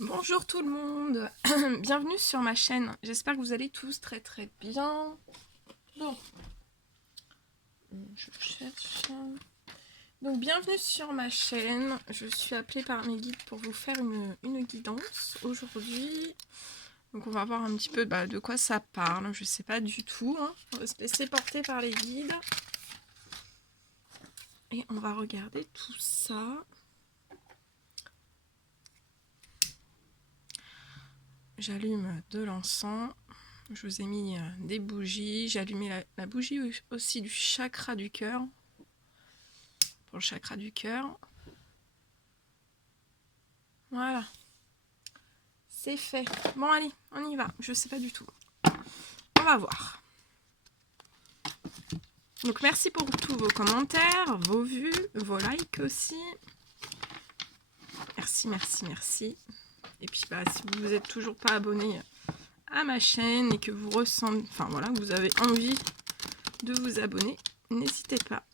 Bonjour tout le monde, bienvenue sur ma chaîne, j'espère que vous allez tous très très bien. Bon, je cherche. Donc bienvenue sur ma chaîne, je suis appelée par mes guides pour vous faire une guidance aujourd'hui. Donc on va voir un petit peu de quoi ça parle, je sais pas du tout, hein. On va se laisser porter par les guides. Et on va regarder tout ça. J'allume de l'encens. Je vous ai mis des bougies. J'ai allumé la bougie aussi du chakra du cœur. Pour le chakra du cœur. Voilà. C'est fait. Bon, allez, on y va. Je sais pas du tout. On va voir. Donc, merci pour tous vos commentaires, vos vues, vos likes aussi. Merci, merci, merci. Et puis, si vous n'êtes toujours pas abonné à ma chaîne et que vous ressentez, enfin voilà, vous avez envie de vous abonner, n'hésitez pas.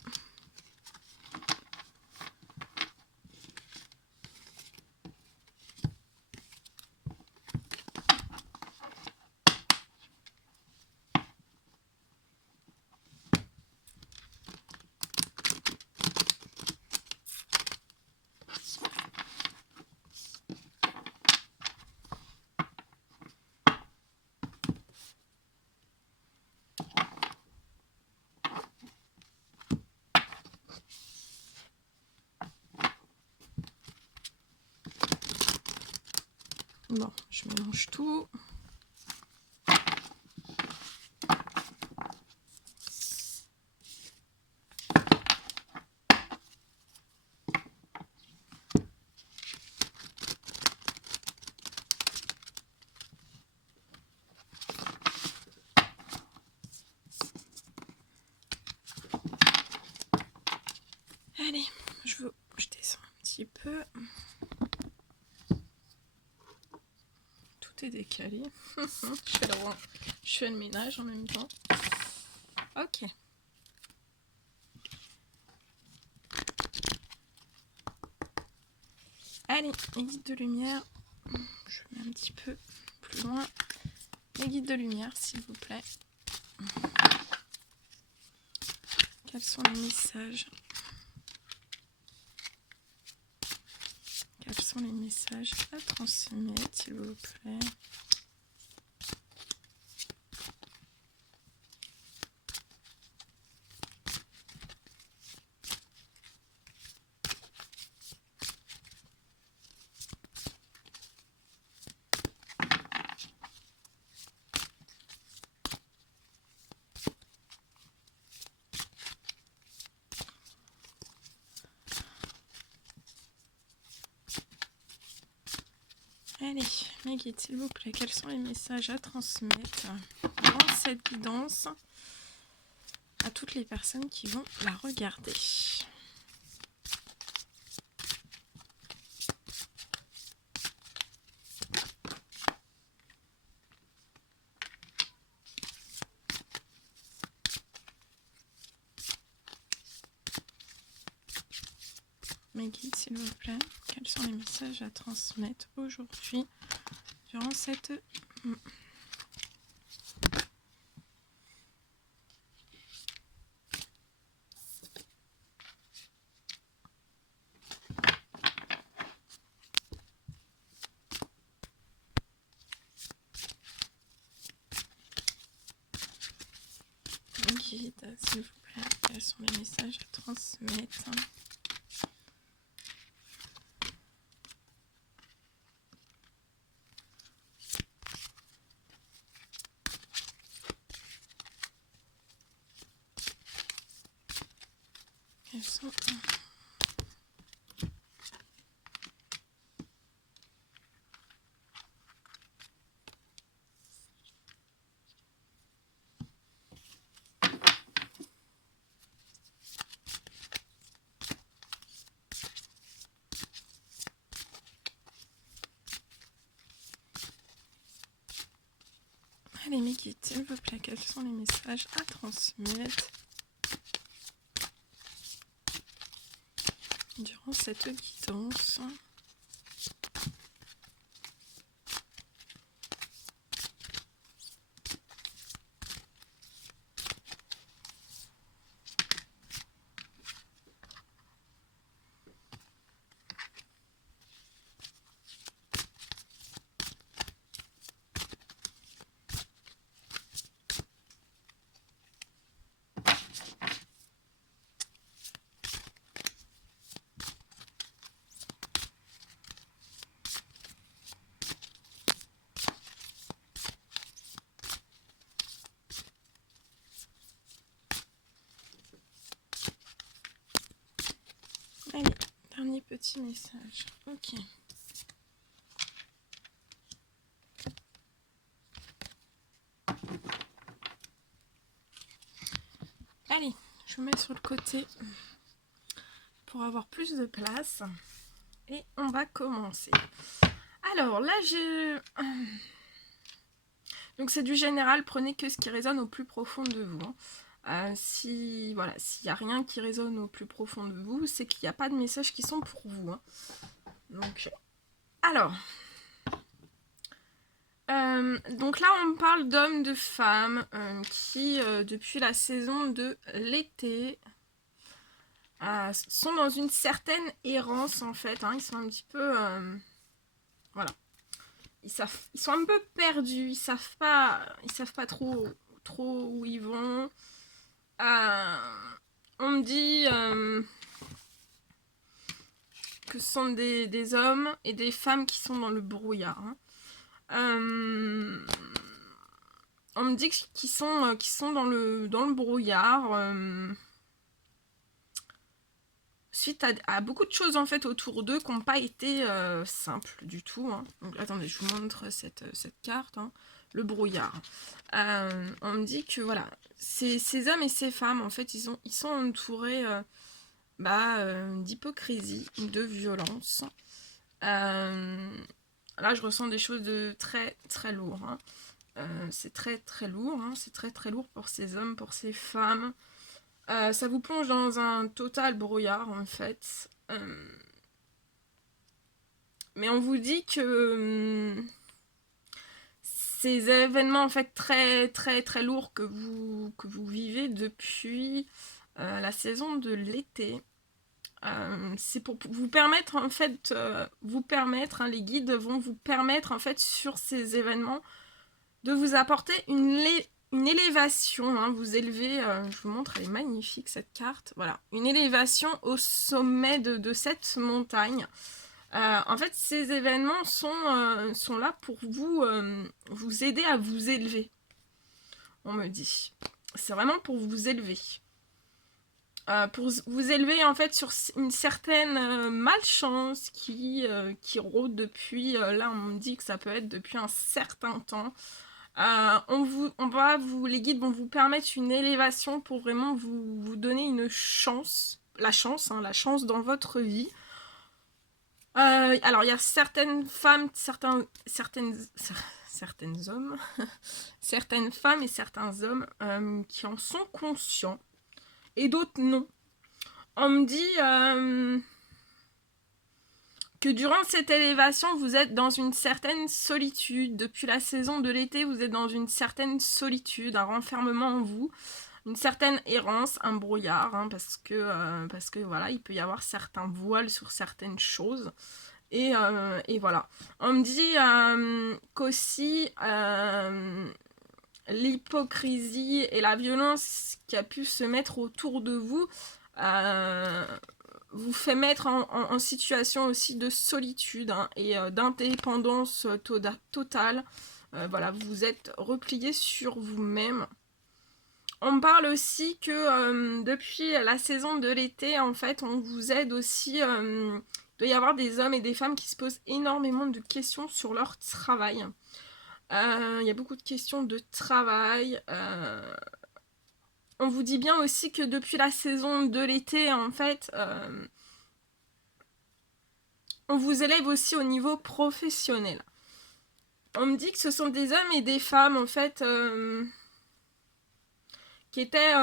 Bon, je mélange tout. Allez, je descends un petit peu. Tout est décalé. Je fais le ménage en même temps. Ok. Allez, les guides de lumière. Je mets un petit peu plus loin. Les guides de lumière, s'il vous plaît. Quels sont les messages? Quels sont les messages à transmettre, s'il vous plaît? Allez, mes guides, s'il vous plaît, quels sont les messages à transmettre dans cette guidance à toutes les personnes qui vont la regarder? Mes guides, s'il vous plaît, quels sont les messages à transmettre aujourd'hui durant cette... Mes guides, s'il vous plaît, quels sont les messages à transmettre? Quels sont... Allez, mes guides, s'il vous plaît, quels sont les messages à transmettre durant cette guidance? petit message. Ok. Allez, je mets sur le côté pour avoir plus de place. Et on va commencer. Alors là, j'ai... Donc c'est du général, prenez que ce qui résonne au plus profond de vous. S'il n'y a rien qui résonne au plus profond de vous, c'est qu'il n'y a pas de messages qui sont pour vous. Donc, alors... donc là, on parle d'hommes, de femmes qui, depuis la saison de l'été, sont dans une certaine errance en fait. Ils sont un petit peu... voilà. Ils sont un peu perdus. Ils savent pas trop où ils vont. On me dit que ce sont des hommes et des femmes qui sont dans le brouillard. On me dit qu'ils sont dans le brouillard suite à beaucoup de choses en fait autour d'eux qui n'ont pas été simples du tout. Donc attendez, je vous montre cette carte. Le brouillard. On me dit que voilà, ces hommes et ces femmes en fait ils sont entourés d'hypocrisie, de violence. Là je ressens des choses de très très lourd. C'est très très lourd, c'est très très lourd pour ces hommes, pour ces femmes. Ça vous plonge dans un total brouillard en fait. Mais on vous dit que ces événements en fait très très très lourds que vous vivez depuis la saison de l'été, c'est pour vous permettre en fait, les guides vont vous permettre en fait sur ces événements de vous apporter une élévation, vous élevez, je vous montre, elle est magnifique cette carte, voilà, une élévation au sommet de cette montagne. En fait, ces événements sont là pour vous aider à vous élever, on me dit. C'est vraiment pour vous élever. Pour vous élever en fait sur une certaine malchance qui rôde depuis, là on me dit que ça peut être depuis un certain temps. Les guides vont vous permettre une élévation pour vraiment vous donner une chance, la chance dans votre vie. Alors il y a certaines femmes, certaines hommes, certaines femmes et certains hommes qui en sont conscients et d'autres non. On me dit que durant cette élévation, vous êtes dans une certaine solitude. Depuis la saison de l'été, vous êtes dans une certaine solitude, un renfermement en vous, une certaine errance, un brouillard, parce que voilà, il peut y avoir certains voiles sur certaines choses. Et voilà. On me dit qu'aussi l'hypocrisie et la violence qui a pu se mettre autour de vous vous fait mettre en situation aussi de solitude et d'indépendance totale. Voilà, vous vous êtes replié sur vous-même. On me parle aussi que depuis la saison de l'été, en fait, on vous aide aussi. Il doit y avoir des hommes et des femmes qui se posent énormément de questions sur leur travail. Il y a beaucoup de questions de travail. On vous dit bien aussi que depuis la saison de l'été, en fait, on vous élève aussi au niveau professionnel. On me dit que ce sont des hommes et des femmes, en fait, qui étaient...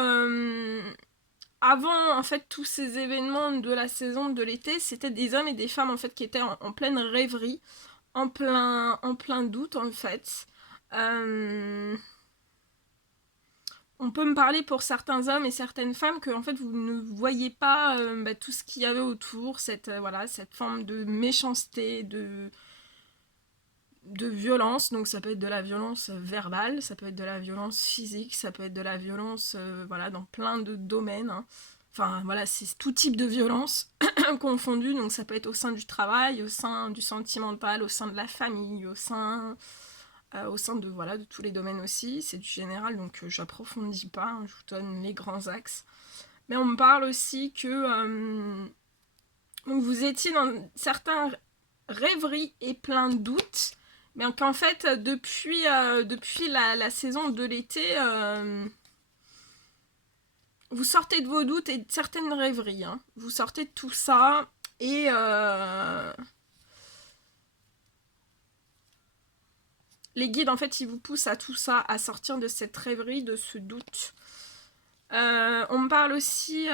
avant, en fait, tous ces événements de la saison de l'été, c'était des hommes et des femmes, en fait, qui étaient en pleine rêverie, en plein doute, en fait. On peut me parler pour certains hommes et certaines femmes que en fait vous ne voyez pas tout ce qu'il y avait autour, cette forme de méchanceté, de violence. Donc ça peut être de la violence verbale, ça peut être de la violence physique, ça peut être de la violence dans plein de domaines. Enfin voilà, c'est tout type de violence confondue. Donc ça peut être au sein du travail, au sein du sentimental, au sein de la famille, au sein de tous les domaines aussi. C'est du général, donc j'approfondis pas, je vous donne les grands axes. Mais on me parle aussi que Donc vous étiez dans certaines rêveries et plein de doutes, mais qu'en fait depuis la saison de l'été, vous sortez de vos doutes et de certaines rêveries. Hein. Vous sortez de tout ça et les guides en fait ils vous poussent à tout ça, à sortir de cette rêverie, de ce doute. On me parle aussi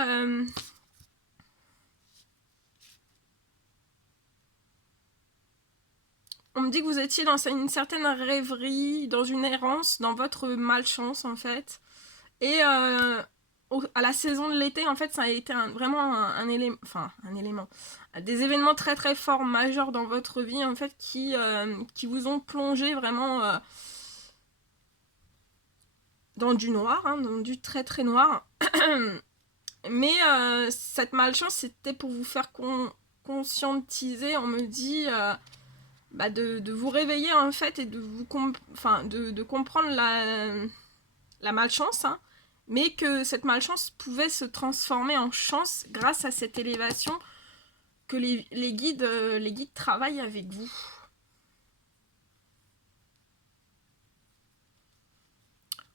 on me dit que vous étiez dans une certaine rêverie, dans une errance, dans votre malchance en fait. Et à la saison de l'été, en fait, ça a été vraiment un élément, enfin un élément, des événements très très forts, majeurs dans votre vie en fait, qui vous ont plongé vraiment dans du noir, hein, dans du très très noir. Mais cette malchance, c'était pour vous faire conscientiser, on me dit, de vous réveiller en fait et de vous de comprendre la malchance, hein, mais que cette malchance pouvait se transformer en chance grâce à cette élévation que les guides travaillent avec vous.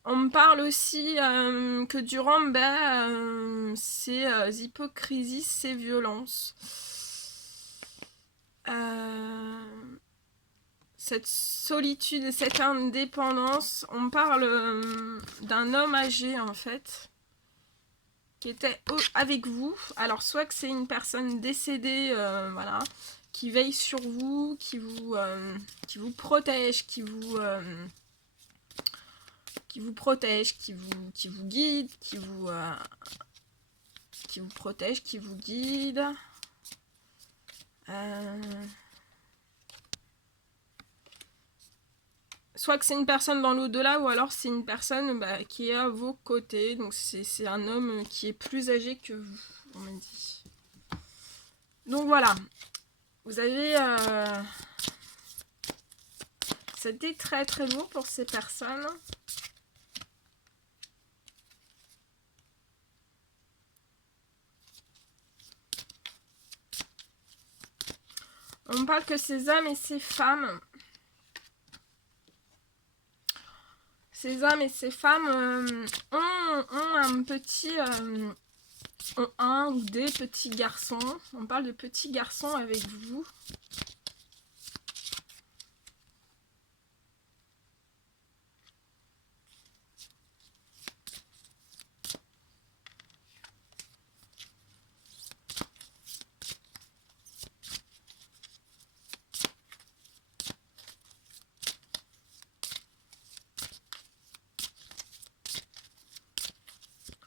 On me parle aussi que durant ces hypocrisies, ces violences, cette solitude et cette indépendance, on parle d'un homme âgé en fait, qui était avec vous. Alors soit que c'est une personne décédée, voilà, qui veille sur vous, qui vous protège, qui vous protège, qui vous guide, qui vous protège, qui vous guide. Soit que c'est une personne dans l'au-delà, ou alors c'est une personne qui est à vos côtés. Donc c'est un homme qui est plus âgé que vous, on m'a dit. Donc voilà. Vous avez... C'était très très lourd pour ces personnes. On me parle que ces hommes et ces femmes... Ces hommes et ces femmes ont un petit... ont un ou des petits garçons. On parle de petits garçons avec vous.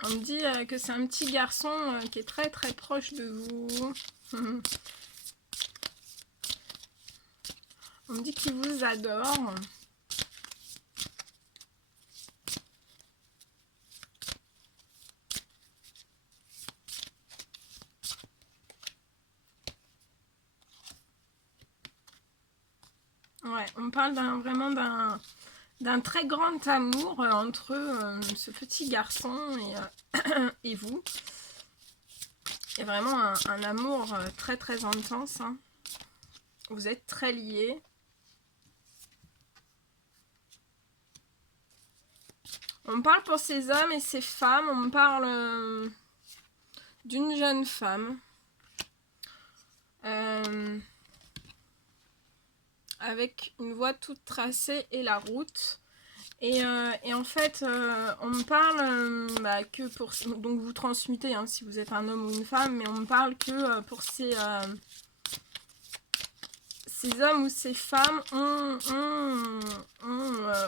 On me dit que c'est un petit garçon qui est très très proche de vous. On me dit qu'il vous adore. Ouais, on parle vraiment d'un très grand amour entre ce petit garçon et vous. Il y a vraiment un amour très très intense. Hein. Vous êtes très liés. On me parle pour ces hommes et ces femmes. On me parle d'une jeune femme. Avec une voie toute tracée et la route. Et en fait, on me parle que pour... Donc vous transmutez hein, si vous êtes un homme ou une femme, mais on me parle que pour ces hommes ou ces femmes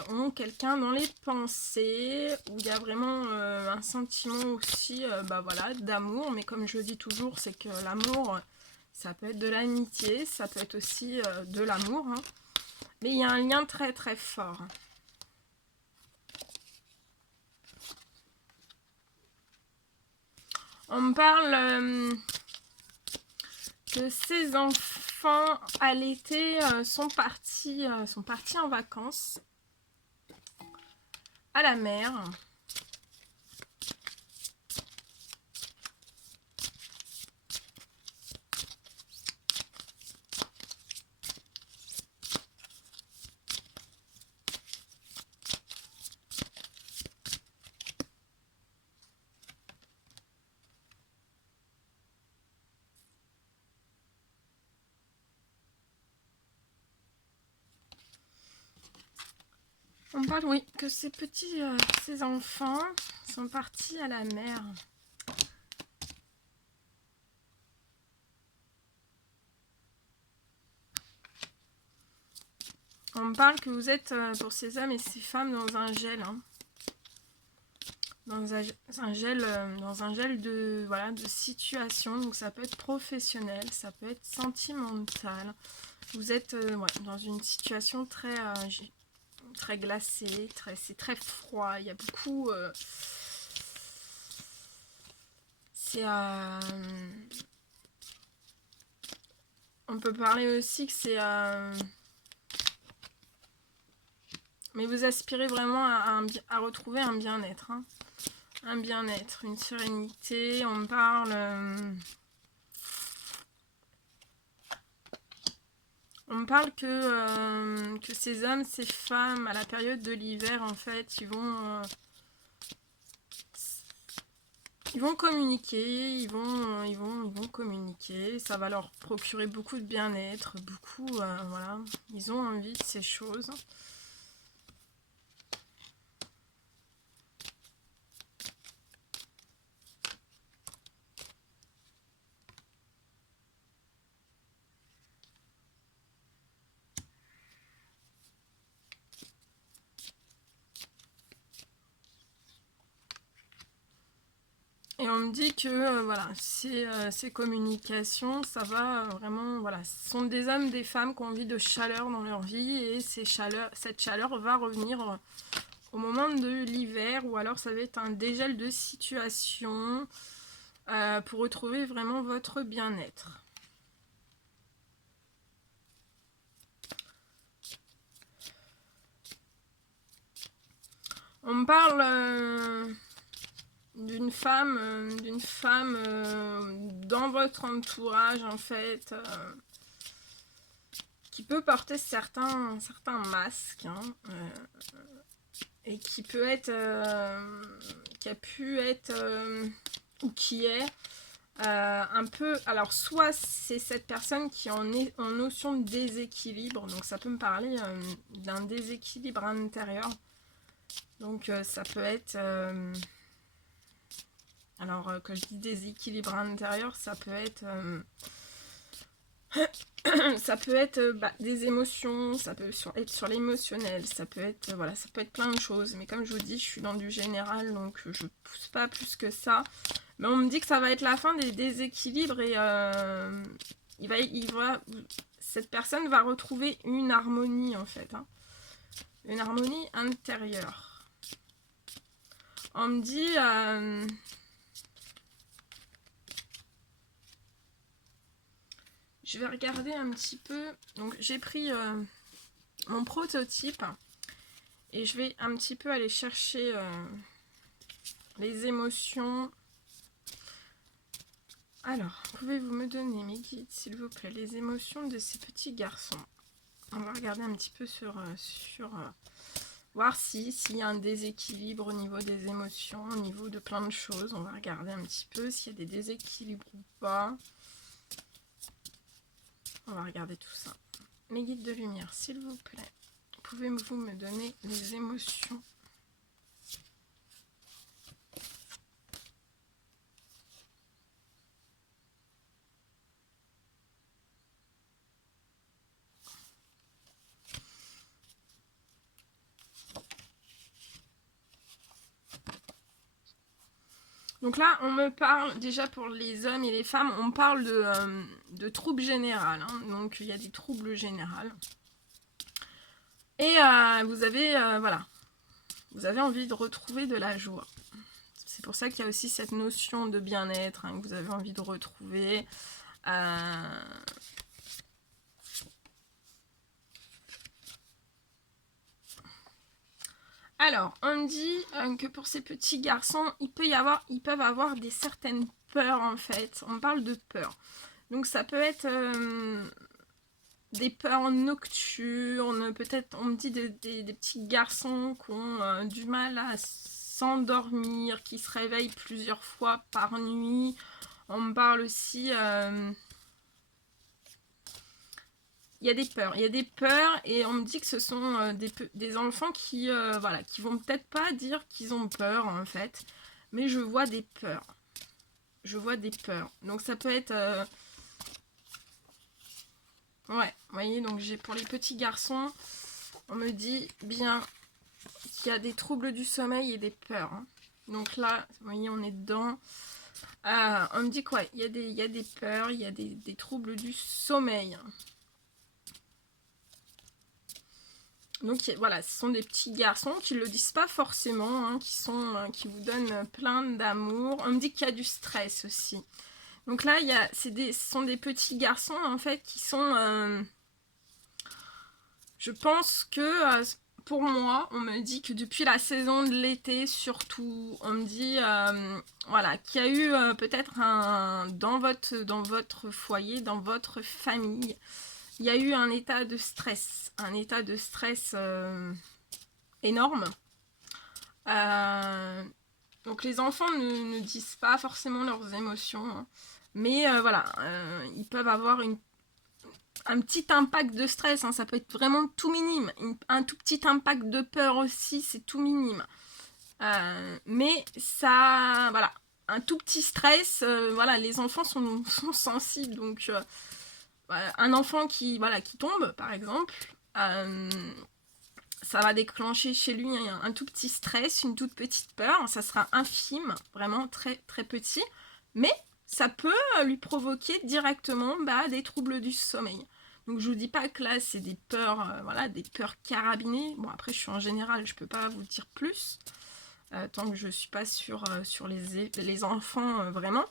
ont quelqu'un dans les pensées, où il y a vraiment un sentiment aussi voilà, d'amour. Mais comme je dis toujours, c'est que l'amour, ça peut être de l'amitié, ça peut être aussi de l'amour. Hein. Mais il y a un lien très très fort. On me parle que ces enfants à l'été sont partis en vacances à la mer. On parle, oui, que ces enfants sont partis à la mer. On me parle que vous êtes, pour ces hommes et ces femmes, dans un gel. Hein. Dans un gel de, voilà, de situation. Donc ça peut être professionnel, ça peut être sentimental. Vous êtes ouais, dans une situation très glacée, c'est très froid. Il y a beaucoup... c'est... on peut parler aussi que c'est... mais vous aspirez vraiment à retrouver un bien-être. Hein. Un bien-être, une sérénité. On me parle... on me parle que ces hommes, ces femmes, à la période de l'hiver, en fait, ils vont communiquer, ils vont communiquer. Ça va leur procurer beaucoup de bien-être, beaucoup, voilà. Ils ont envie de ces choses. Et on me dit que voilà, ces communications, ça va vraiment, voilà, ce sont des hommes, des femmes qui ont envie de chaleur dans leur vie et cette chaleur va revenir au moment de l'hiver ou alors ça va être un dégel de situation pour retrouver vraiment votre bien-être. On me parle... d'une femme dans votre entourage en fait qui peut porter certains masques hein, et qui peut être qui a pu être ou qui est un peu, alors soit c'est cette personne qui en est en notion de déséquilibre, donc ça peut me parler d'un déséquilibre intérieur, donc ça peut être alors, quand je dis déséquilibre intérieur, ça peut être, des émotions, ça peut être sur l'émotionnel, ça peut être, voilà, ça peut être plein de choses. Mais comme je vous dis, je suis dans du général, donc je pousse pas plus que ça. Mais on me dit que ça va être la fin des déséquilibres et cette personne va retrouver une harmonie en fait. Hein. Une harmonie intérieure. On me dit... je vais regarder un petit peu. Donc j'ai pris mon prototype et je vais un petit peu aller chercher les émotions. Alors, pouvez-vous me donner, mes guides, s'il vous plaît, les émotions de ces petits garçons? On va regarder un petit peu voir s'il y a un déséquilibre au niveau des émotions, au niveau de plein de choses. On va regarder un petit peu s'il y a des déséquilibres ou pas. On va regarder tout ça. Mes guides de lumière, s'il vous plaît, pouvez-vous me donner les émotions? Donc là, on me parle, déjà pour les hommes et les femmes, on parle de troubles généraux. Hein. Donc il y a des troubles généraux. Et vous avez, voilà, vous avez envie de retrouver de la joie. C'est pour ça qu'il y a aussi cette notion de bien-être hein, que vous avez envie de retrouver. Alors, on me dit que pour ces petits garçons, ils peuvent avoir certaines peurs en fait. On parle de peur. Donc ça peut être des peurs nocturnes, peut-être on me dit des petits garçons qui ont du mal à s'endormir, qui se réveillent plusieurs fois par nuit. On me parle aussi il y a des peurs. Il y a des peurs et on me dit que ce sont des enfants qui, voilà, qui vont peut-être pas dire qu'ils ont peur en fait. Mais je vois des peurs. Je vois des peurs. Donc ça peut être... ouais, vous voyez, donc j'ai pour les petits garçons, on me dit bien qu'il y a des troubles du sommeil et des peurs. Hein. Donc là, vous voyez, on est dedans. On me dit quoi? Il y a des peurs, il y a des troubles du sommeil. Donc voilà, ce sont des petits garçons qui ne le disent pas forcément, hein, qui vous donnent plein d'amour. On me dit qu'il y a du stress aussi. Donc là, ce sont des petits garçons en fait qui sont... je pense que pour moi, on me dit que depuis la saison de l'été surtout, on me dit voilà, qu'il y a eu peut-être dans votre foyer, dans votre famille, il y a eu un état de stress énorme. Donc les enfants ne disent pas forcément leurs émotions, hein, mais voilà, ils peuvent avoir un petit impact de stress, hein, ça peut être vraiment tout minime, un tout petit impact de peur aussi, c'est tout minime. Mais ça, voilà, un tout petit stress, voilà, les enfants sont sensibles, donc un enfant qui tombe, par exemple, ça va déclencher chez lui un tout petit stress, une toute petite peur, ça sera infime, vraiment très très petit, mais ça peut lui provoquer directement des troubles du sommeil. Donc je vous dis pas que là c'est des peurs, voilà, des peurs carabinées. Bon après je suis en général, je peux pas vous dire plus, tant que je suis pas sur les enfants vraiment.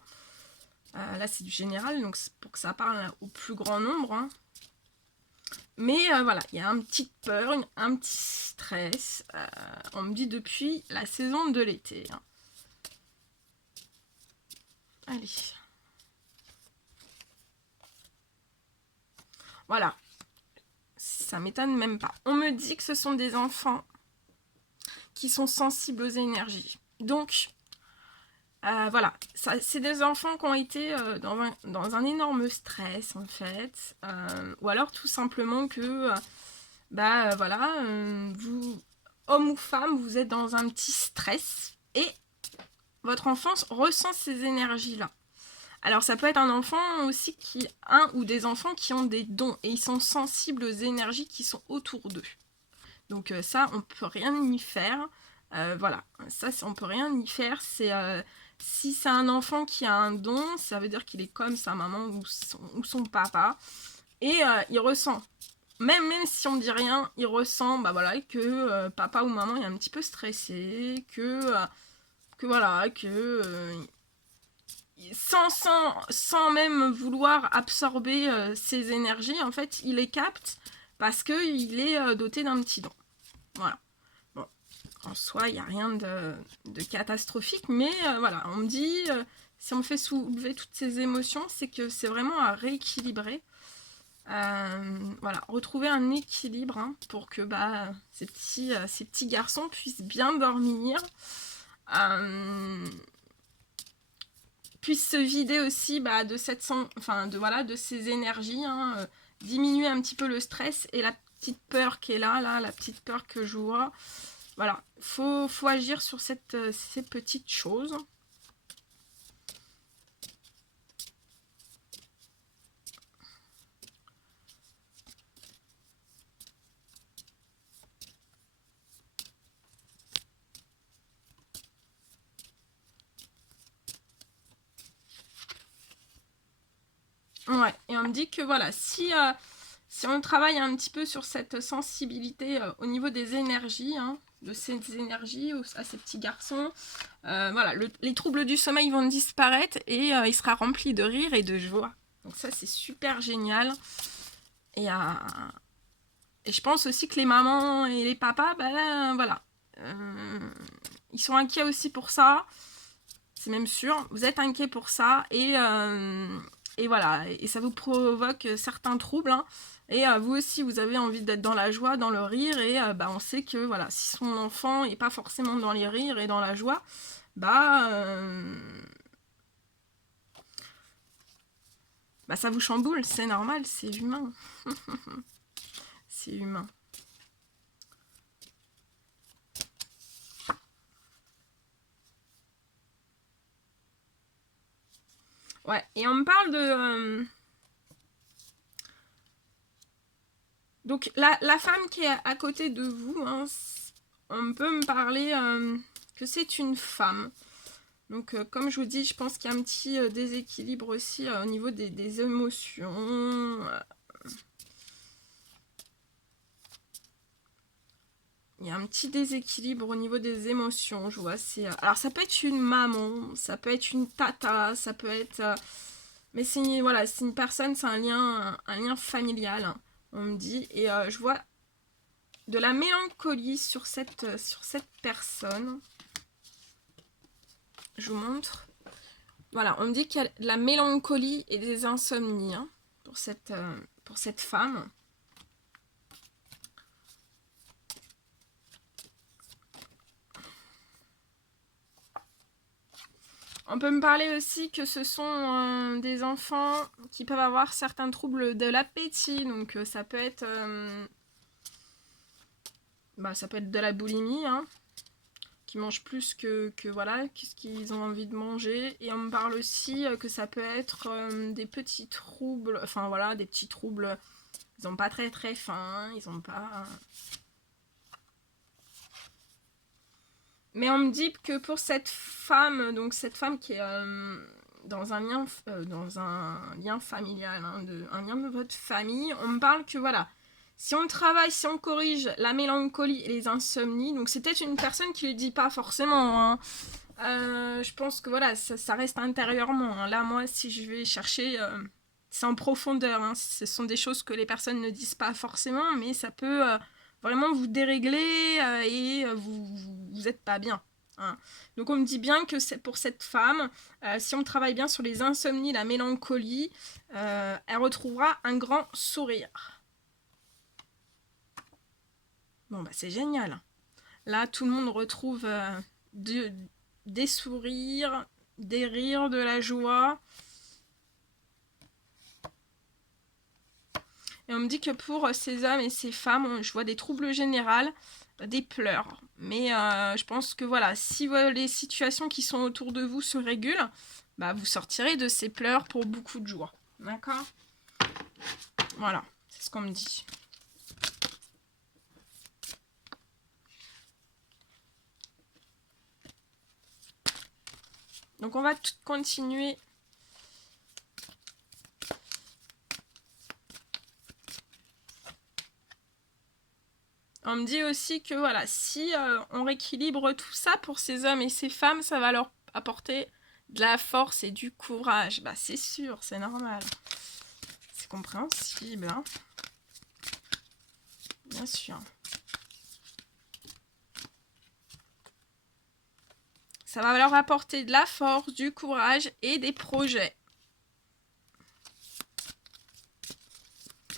Là c'est du général, donc c'est pour que ça parle au plus grand nombre. Hein. Mais voilà, il y a une petite peur, un petit stress. On me dit depuis la saison de l'été. Hein. Allez. Voilà. Ça m'étonne même pas. On me dit que ce sont des enfants qui sont sensibles aux énergies. Donc, voilà. C'est des enfants qui ont été dans un énorme stress, en fait. Ou alors, tout simplement que... voilà, vous, homme ou femme, vous êtes dans un petit stress et votre enfant ressent ces énergies-là. Alors ça peut être un enfant aussi un ou des enfants qui ont des dons et ils sont sensibles aux énergies qui sont autour d'eux. Donc ça, on peut rien y faire. Voilà, ça, on peut rien y faire. C'est si c'est un enfant qui a un don, ça veut dire qu'il est comme sa maman ou son papa et il ressent. Même si on dit rien, il ressent voilà, que papa ou maman est un petit peu stressé, que voilà, que sans même vouloir absorber ces énergies, en fait, il les capte parce qu'il est doté d'un petit don. Voilà. Bon, en soi, il n'y a rien de catastrophique, mais voilà, on me dit, si on me fait soulever toutes ces émotions, c'est que c'est vraiment à rééquilibrer. Voilà, retrouver un équilibre hein, pour que ces petits garçons puissent bien dormir, puissent se vider aussi de ces énergies, hein, diminuer un petit peu le stress et la petite peur qui est là, la petite peur que je vois. Voilà, faut agir sur ces petites choses. Ouais, et on me dit que voilà, si on travaille un petit peu sur cette sensibilité au niveau des énergies, hein, de ces énergies à ces petits garçons, voilà, les troubles du sommeil vont disparaître et il sera rempli de rire et de joie. Donc ça, c'est super génial. Et je pense aussi que les mamans et les papas, voilà, ils sont inquiets aussi pour ça. C'est même sûr, vous êtes inquiets pour ça et voilà, et ça vous provoque certains troubles. Hein, et vous aussi, vous avez envie d'être dans la joie, dans le rire. Et on sait que voilà, si son enfant n'est pas forcément dans les rires et dans la joie, Bah ça vous chamboule, c'est normal, c'est humain. C'est humain. Ouais, et on me parle de... Donc la femme qui est à côté de vous, hein, on peut me parler que c'est une femme. Donc comme je vous dis, je pense qu'il y a un petit déséquilibre aussi au niveau des émotions. Il y a un petit déséquilibre au niveau des émotions, je vois. Alors ça peut être une maman, ça peut être une tata, ça peut être... mais c'est voilà, c'est une personne, c'est un lien familial, hein, on me dit. Et je vois de la mélancolie sur cette personne. Je vous montre. Voilà, on me dit qu'il y a de la mélancolie et des insomnies, hein, pour cette femme. On peut me parler aussi que ce sont des enfants qui peuvent avoir certains troubles de l'appétit. Donc ça peut être de la boulimie, hein, qui mangent plus que voilà, qu'est-ce qu'ils ont envie de manger. Et on me parle aussi que ça peut être des petits troubles, enfin voilà, des petits troubles. Ils n'ont pas très très faim, ils n'ont pas... Mais on me dit que pour cette femme, donc cette femme qui est dans un lien familial, hein, un lien de votre famille, on me parle que voilà, si on travaille, si on corrige la mélancolie et les insomnies, donc c'est peut-être une personne qui ne le dit pas forcément, hein. Je pense que voilà, ça reste intérieurement, hein. Là, moi, si je vais chercher, c'est en profondeur, hein. Ce sont des choses que les personnes ne disent pas forcément, mais ça peut... vraiment vous dérégler et vous n'êtes pas bien, hein. Donc on me dit bien que c'est pour cette femme, si on travaille bien sur les insomnies, la mélancolie, elle retrouvera un grand sourire. Bon bah c'est génial. Là tout le monde retrouve des sourires, des rires, de la joie. Et on me dit que pour ces hommes et ces femmes, je vois des troubles généraux, des pleurs. Mais je pense que voilà, si les situations qui sont autour de vous se régulent, bah, vous sortirez de ces pleurs pour beaucoup de jours. D'accord ? Voilà, c'est ce qu'on me dit. Donc on va continuer. On me dit aussi que voilà, si on rééquilibre tout ça pour ces hommes et ces femmes, ça va leur apporter de la force et du courage. Bah c'est sûr, c'est normal. C'est compréhensible, hein. Bien sûr. Ça va leur apporter de la force, du courage et des projets.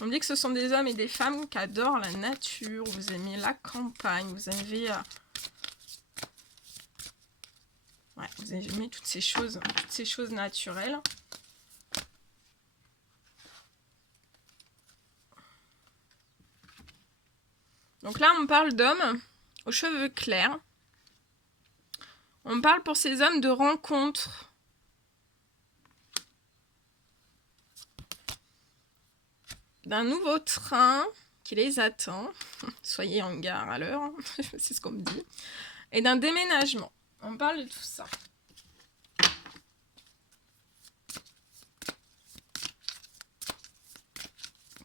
On me dit que ce sont des hommes et des femmes qui adorent la nature. Vous aimez la campagne, vous aimez... ouais, vous aimez toutes ces choses naturelles. Donc là, on parle d'hommes aux cheveux clairs. On parle pour ces hommes de rencontres. D'un nouveau train qui les attend. Soyez en gare à l'heure, hein. C'est ce qu'on me dit. Et d'un déménagement. On parle de tout ça.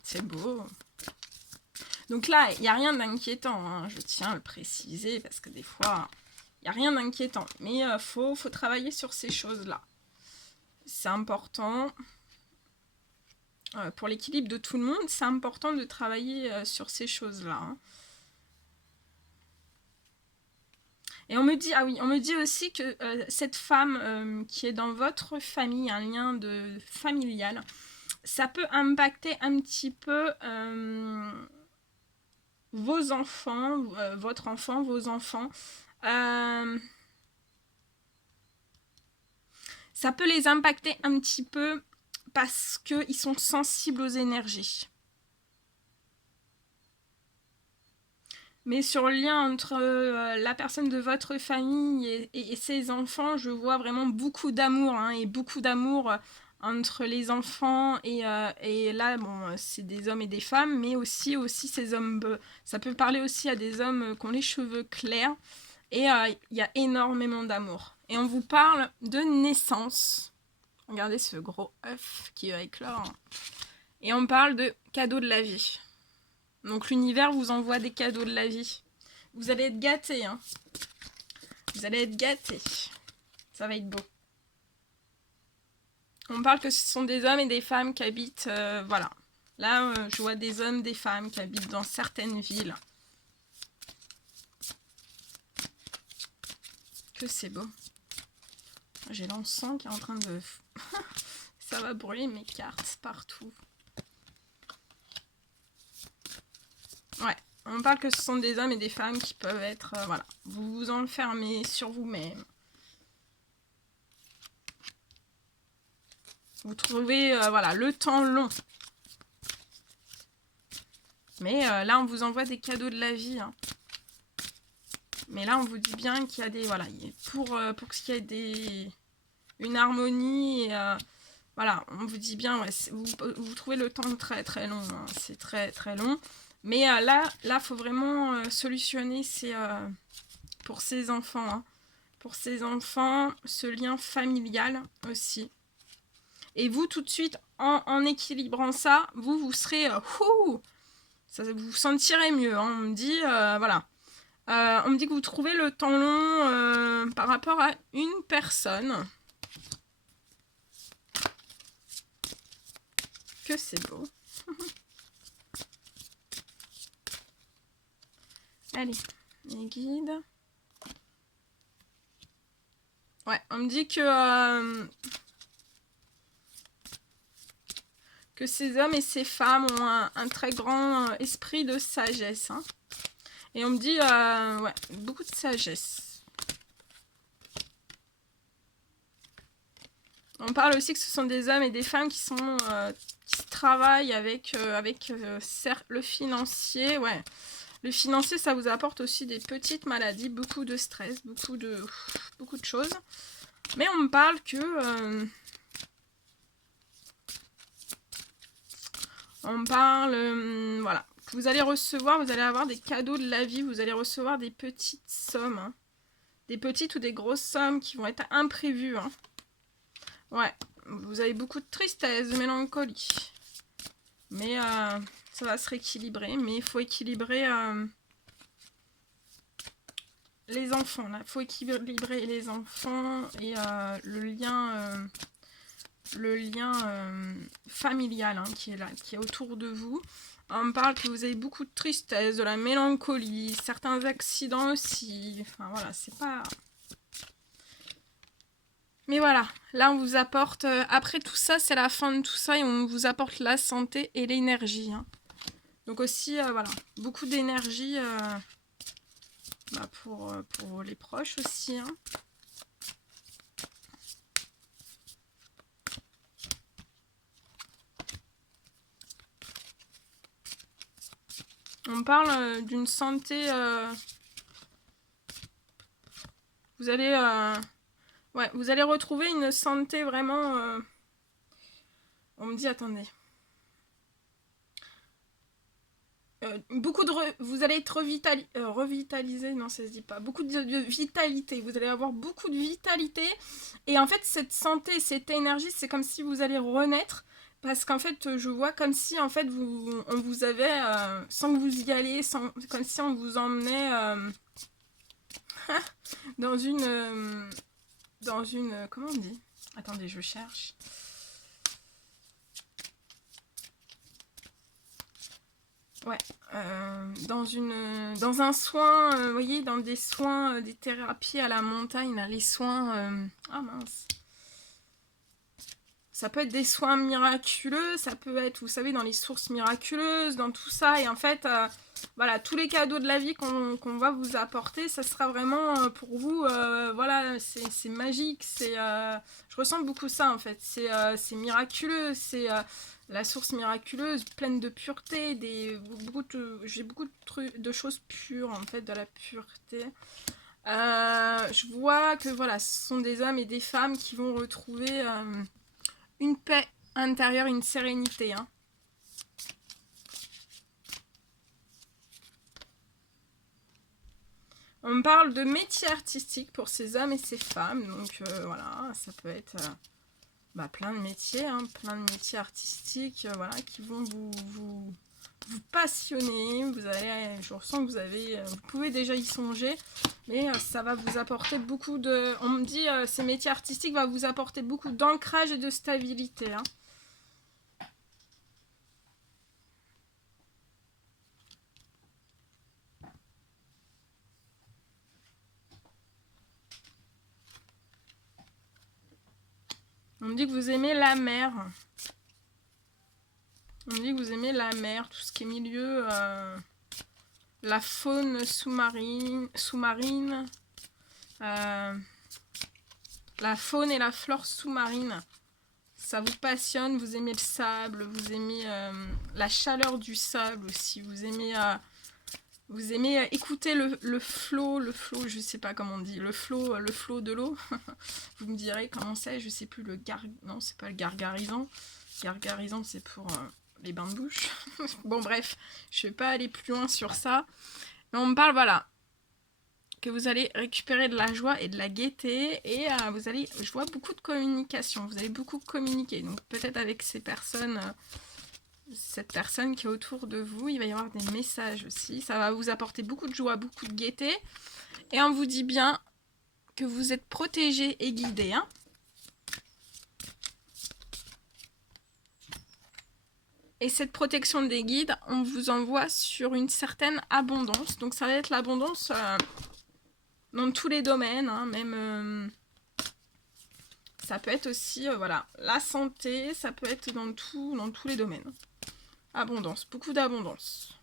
C'est beau. Donc là, il n'y a rien d'inquiétant, hein, je tiens à le préciser, parce que des fois, il n'y a rien d'inquiétant. Mais il faut travailler sur ces choses-là. C'est important. Pour l'équilibre de tout le monde, c'est important de travailler sur ces choses-là, hein. Et on me dit, ah oui, on me dit aussi que cette femme qui est dans votre famille, un lien familial, ça peut impacter un petit peu vos enfants, votre enfant, vos enfants. Ça peut les impacter un petit peu parce qu'ils sont sensibles aux énergies. Mais sur le lien entre la personne de votre famille et ses enfants, je vois vraiment beaucoup d'amour, hein, et beaucoup d'amour entre les enfants et là, bon, c'est des hommes et des femmes, mais aussi ces hommes, ça peut parler aussi à des hommes qui ont les cheveux clairs, et il y a énormément d'amour. Et on vous parle de naissance. Regardez ce gros œuf qui va éclore. Et on parle de cadeaux de la vie. Donc l'univers vous envoie des cadeaux de la vie. Vous allez être gâtés, hein. Vous allez être gâtés. Ça va être beau. On parle que ce sont des hommes et des femmes qui habitent... voilà. Là, je vois des hommes, des femmes qui habitent dans certaines villes. Que c'est beau. J'ai l'encens qui est en train de... Ça va brûler mes cartes partout. Ouais. On parle que ce sont des hommes et des femmes qui peuvent être... voilà. Vous vous enfermez sur vous-même. Vous trouvez voilà, le temps long. Mais là, on vous envoie des cadeaux de la vie. Hein. Mais là, on vous dit bien qu'il y a des... Voilà, pour qu'il y ait une harmonie. Et, voilà, on vous dit bien, ouais, vous trouvez le temps très très long. Hein. C'est très très long. Mais là, il faut vraiment solutionner pour ces enfants. Hein. Pour ces enfants, ce lien familial aussi. Et vous, tout de suite, en équilibrant ça, vous serez... ça, vous vous sentirez mieux. Hein. On me dit, voilà. On me dit que vous trouvez le temps long par rapport à une personne. Que c'est beau. Allez, les guides. Ouais, on me dit que ces hommes et ces femmes ont un très grand esprit de sagesse. Hein. Et on me dit, ouais, beaucoup de sagesse. On parle aussi que ce sont des hommes et des femmes qui travaillent avec le financier. Ouais. Le financier, ça vous apporte aussi des petites maladies, beaucoup de stress, beaucoup de choses. Mais on me parle que... on me parle, voilà, que vous allez recevoir, vous allez avoir des cadeaux de la vie, vous allez recevoir des petites sommes, hein, des petites ou des grosses sommes qui vont être imprévues. Hein. Ouais, vous avez beaucoup de tristesse, de mélancolie, mais ça va se rééquilibrer, mais il faut équilibrer les enfants, là, il faut équilibrer les enfants et le lien familial hein, qui est là, qui est autour de vous. On me parle que vous avez beaucoup de tristesse, de la mélancolie, certains accidents aussi. Enfin voilà, c'est pas... Mais voilà, là on vous apporte... après tout ça, c'est la fin de tout ça et on vous apporte la santé et l'énergie. Hein. Donc aussi, voilà, beaucoup d'énergie pour les proches aussi. Hein. On parle d'une santé... vous allez retrouver une santé vraiment... on me dit, attendez. Vous allez être revitalisé, non ça se dit pas, beaucoup de vitalité, vous allez avoir beaucoup de vitalité, et en fait cette santé, cette énergie, c'est comme si vous allez renaître, parce qu'en fait je vois comme si en fait on vous avait, sans que vous y alliez, comme si on vous emmenait dans une, comment on dit, attendez je cherche, ouais, dans un soin, vous voyez, dans des soins, des thérapies à la montagne, là, les soins, ah mince, ça peut être des soins miraculeux, ça peut être, vous savez, dans les sources miraculeuses, dans tout ça, et en fait, voilà, tous les cadeaux de la vie qu'on va vous apporter, ça sera vraiment pour vous, voilà, c'est magique, je ressens beaucoup ça en fait, c'est miraculeux, c'est la source miraculeuse, pleine de pureté, j'ai beaucoup de choses pures en fait, de la pureté. Je vois que voilà, ce sont des hommes et des femmes qui vont retrouver une paix intérieure, une sérénité, hein. On me parle de métier artistique pour ces hommes et ces femmes. Donc voilà, ça peut être plein de métiers, hein, plein de métiers artistiques voilà, qui vont vous passionner. Je ressens que vous pouvez déjà y songer, mais ça va vous apporter beaucoup de... On me dit ces métiers artistiques vont vous apporter beaucoup d'ancrage et de stabilité, hein. On me dit que vous aimez la mer. On me dit que vous aimez la mer, tout ce qui est milieu, la faune sous-marine, la faune et la flore sous-marine. Ça vous passionne, vous aimez le sable, vous aimez la chaleur du sable aussi, vous aimez écouter le flot, je sais pas comment on dit, le flot de l'eau. Vous me direz comment c'est, je sais plus, non, c'est pas le gargarisant. Gargarisant, c'est pour les bains de bouche. Bon, bref, je vais pas aller plus loin sur ça. Mais on me parle, voilà, que vous allez récupérer de la joie et de la gaieté. Et je vois beaucoup de communication. Vous allez beaucoup communiquer. Donc, peut-être avec ces personnes... cette personne qui est autour de vous, il va y avoir des messages aussi, ça va vous apporter beaucoup de joie, beaucoup de gaieté, et on vous dit bien que vous êtes protégé et guidé, hein. Et cette protection des guides, on vous envoie sur une certaine abondance, donc ça va être l'abondance dans tous les domaines, hein, même... ça peut être aussi, voilà, la santé, ça peut être dans tous les domaines. Abondance, beaucoup d'abondance.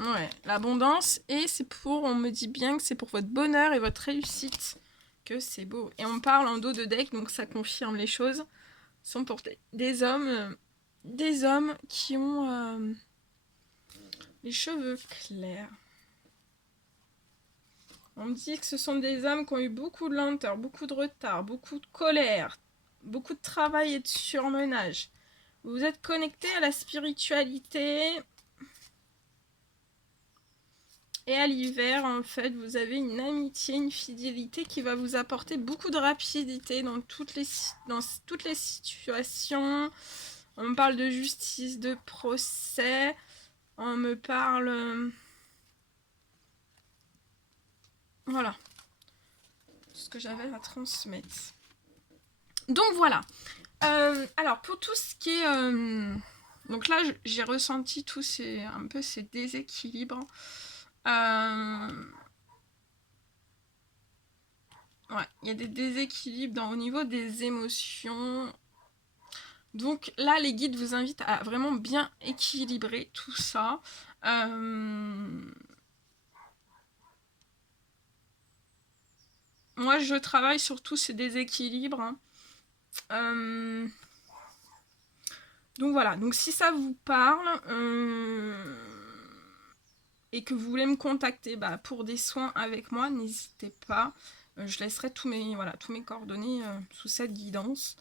Ouais, l'abondance, et c'est on me dit bien que c'est pour votre bonheur et votre réussite que c'est beau. Et on parle en dos de deck, donc ça confirme les choses. Ce sont pour des hommes qui ont les cheveux clairs. On me dit que ce sont des hommes qui ont eu beaucoup de lenteur, beaucoup de retard, beaucoup de colère, beaucoup de travail et de surmenage. Vous êtes connecté à la spiritualité. Et à l'hiver, en fait, vous avez une amitié, une fidélité qui va vous apporter beaucoup de rapidité dans toutes les situations. On me parle de justice, de procès. On me parle... Voilà. Ce que j'avais à transmettre. Donc voilà. Alors, pour tout ce qui est... donc là, j'ai ressenti un peu ces déséquilibres. Ouais, il y a des déséquilibres au niveau des émotions. Donc là, les guides vous invitent à vraiment bien équilibrer tout ça. Moi, je travaille sur tous ces déséquilibres, hein. Donc voilà, donc si ça vous parle et que vous voulez me contacter pour des soins avec moi, n'hésitez pas. Je laisserai tous mes coordonnées sous cette guidance.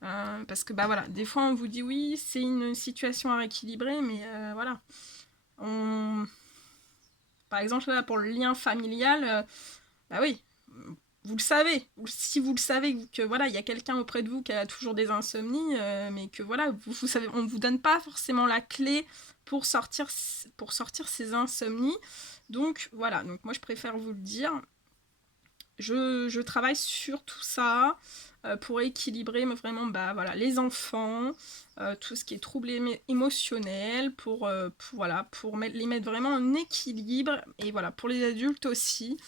Parce que voilà, des fois on vous dit oui, c'est une situation à rééquilibrer, mais voilà. Par exemple là pour le lien familial, oui, vous le savez. Si vous le savez que voilà, il y a quelqu'un auprès de vous qui a toujours des insomnies, mais que voilà, vous savez, on ne vous donne pas forcément la clé pour sortir ces insomnies. Donc voilà, donc moi je préfère vous le dire. Je travaille sur tout ça pour équilibrer vraiment voilà, les enfants, tout ce qui est trouble émotionnel, pour les mettre vraiment en équilibre, et voilà, pour les adultes aussi.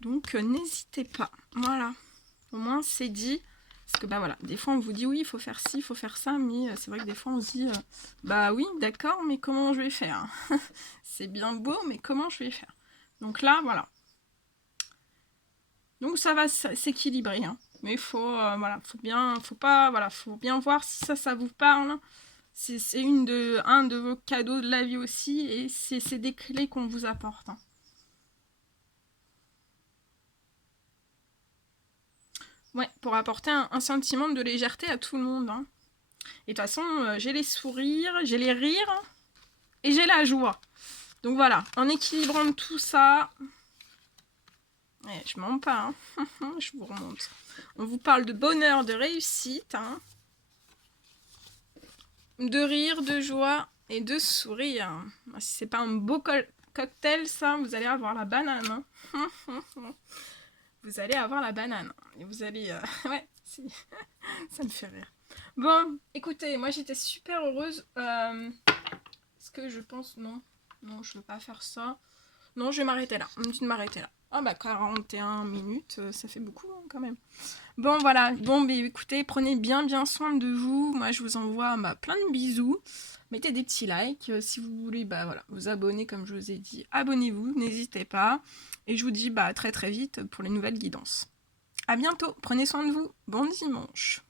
Donc n'hésitez pas, voilà, au moins c'est dit. Parce que bah voilà, des fois on vous dit oui, il faut faire ci, il faut faire ça, mais c'est vrai que des fois on se dit bah oui, d'accord, mais comment je vais faire? C'est bien beau, mais comment je vais faire? Donc là, voilà. Donc ça va s'équilibrer, hein. Mais il faut, voilà, faut bien voir si ça vous parle. C'est un de vos cadeaux de la vie aussi, et c'est des clés qu'on vous apporte, hein. Ouais, pour apporter un sentiment de légèreté à tout le monde, hein. Et de toute façon, j'ai les sourires, j'ai les rires, et j'ai la joie. Donc voilà, en équilibrant tout ça... Ouais, je mens pas, hein. Je vous remonte. On vous parle de bonheur, de réussite, hein. De rire, de joie et de sourire. Si c'est pas un beau cocktail, ça, vous allez avoir la banane, hein. Vous allez avoir la banane. Et vous allez... ouais, ça me fait rire. Bon, écoutez, moi j'étais super heureuse. Est-ce que je pense... Non, je veux pas faire ça. Non, je vais m'arrêter là. On me dit de m'arrêter là. Ah bah 41 minutes, ça fait beaucoup, hein, quand même. Bon voilà, bon bah écoutez, prenez bien soin de vous. Moi je vous envoie plein de bisous. Mettez des petits likes. Si vous voulez bah voilà, vous abonner comme je vous ai dit, abonnez-vous, n'hésitez pas. Et je vous dis bah très vite pour les nouvelles guidances. À bientôt, prenez soin de vous, bon dimanche.